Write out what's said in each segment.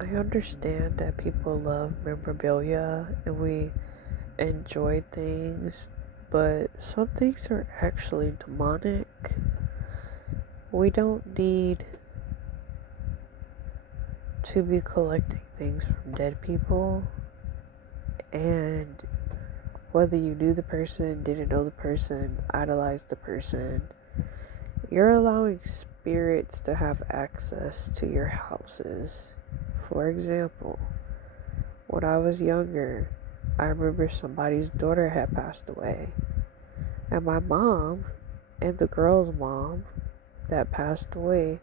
I understand that people love memorabilia and we enjoy things, but some things are actually demonic. We don't need to be collecting things from dead people, and whether you knew the person, didn't know the person, idolized the person, you're allowing spirits to have access to your houses. For example, when I was younger, I remember somebody's daughter had passed away, and my mom and the girl's mom that passed away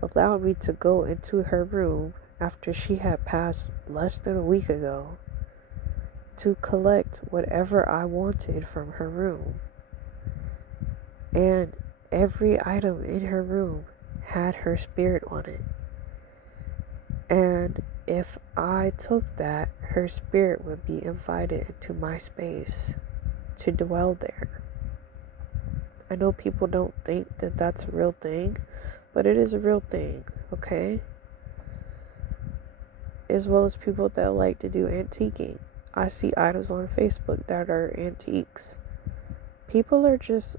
allowed me to go into her room after she had passed less than a week ago to collect whatever I wanted from her room. And every item in her room had her spirit on it. And if I took that, her spirit would be invited into my space to dwell there. I know people don't think that that's a real thing, but it is a real thing, okay? As well as people that like to do antiquing. I see items on Facebook that are antiques. People are just,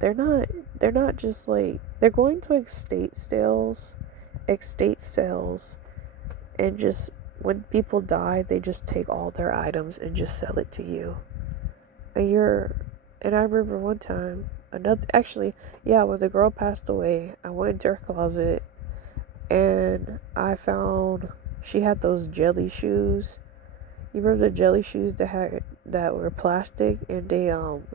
they're not just like, they're going to estate sales, and just, when people die, they just take all their items and just sell it to you. And I remember one time, when the girl passed away, I went into her closet and I found, she had those jelly shoes. You remember the jelly shoes that were plastic and they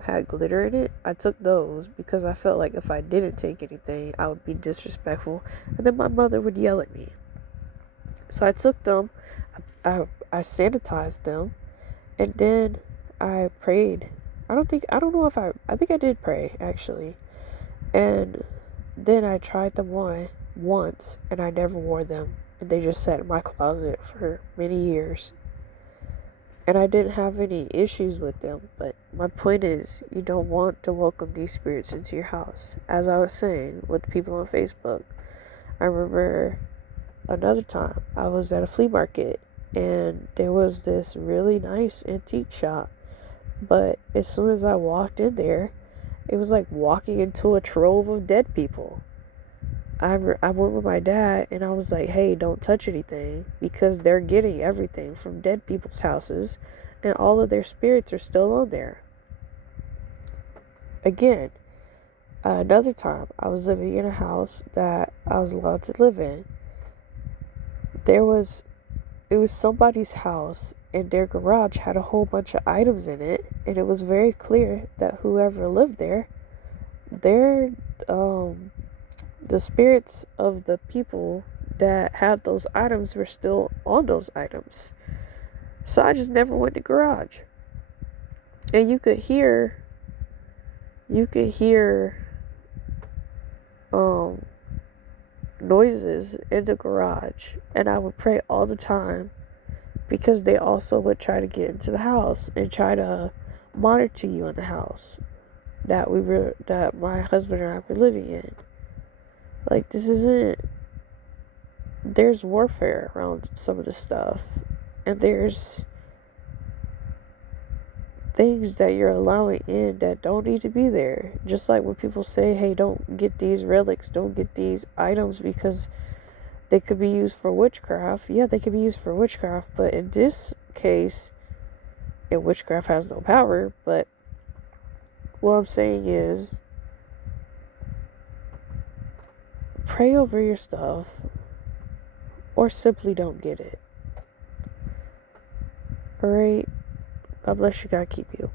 had glitter in it? I took those because I felt like if I didn't take anything, I would be disrespectful, and then my mother would yell at me. So I took them, I sanitized them, and then I prayed. I think I did pray actually. And then I tried them on once and I never wore them. And they just sat in my closet for many years. And I didn't have any issues with them. But my point is, you don't want to welcome these spirits into your house. As I was saying with people on Facebook, I remember another time I was at a flea market and there was this really nice antique shop. But as soon as I walked in there, it was like walking into a trove of dead people. I went with my dad and I was like, hey, don't touch anything because they're getting everything from dead people's houses and all of their spirits are still on there. Again, another time I was living in a house that I was allowed to live in. It was somebody's house and their garage had a whole bunch of items in it, and it was very clear that whoever lived there, the spirits of the people that had those items were still on those items. So I just never went to garage. And you could hear noises in the garage, and I would pray all the time because they also would try to get into the house and try to monitor you in the house that my husband and I were living in. Like, this isn't, there's warfare around some of this stuff, and there's things that you're allowing in that don't need to be there. Just like when people say, hey, don't get these relics, don't get these items because they could be used for witchcraft. Yeah, they could be used for witchcraft, but in this case, witchcraft has no power. But what I'm saying is, pray over your stuff or simply don't get it. Alright? God bless you, God keep you.